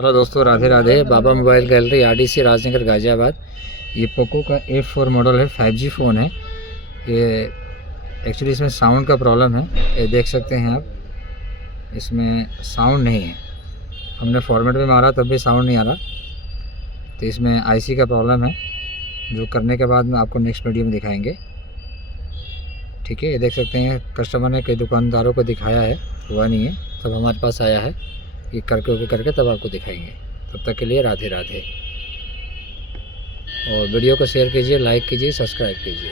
Hello दोस्तों, Radhe Radhe. Baba mobile gallery RDC Rajnagar Ghaziabad. ये Poco का A4 मॉडल है, 5G फ़ोन है ये। एक्चुअली इसमें साउंड का प्रॉब्लम है, ये देख सकते हैं आप। इसमें साउंड नहीं है, हमने फॉर्मेट में मारा तब भी साउंड नहीं आ रहा। तो इसमें आईसी का प्रॉब्लम है, जो करने के बाद में आपको नेक्स्ट वीडियो में दिखाएंगे। ठीक है, ये देख सकते हैं कस्टमर ने कई दुकानदारों को दिखाया है, हुआ नहीं है, तब हमारे पास आया है। ये करके तब आपको दिखाएंगे। तब तक के लिए राधे राधे। और वीडियो को शेयर कीजिए, लाइक कीजिए, सब्सक्राइब कीजिए।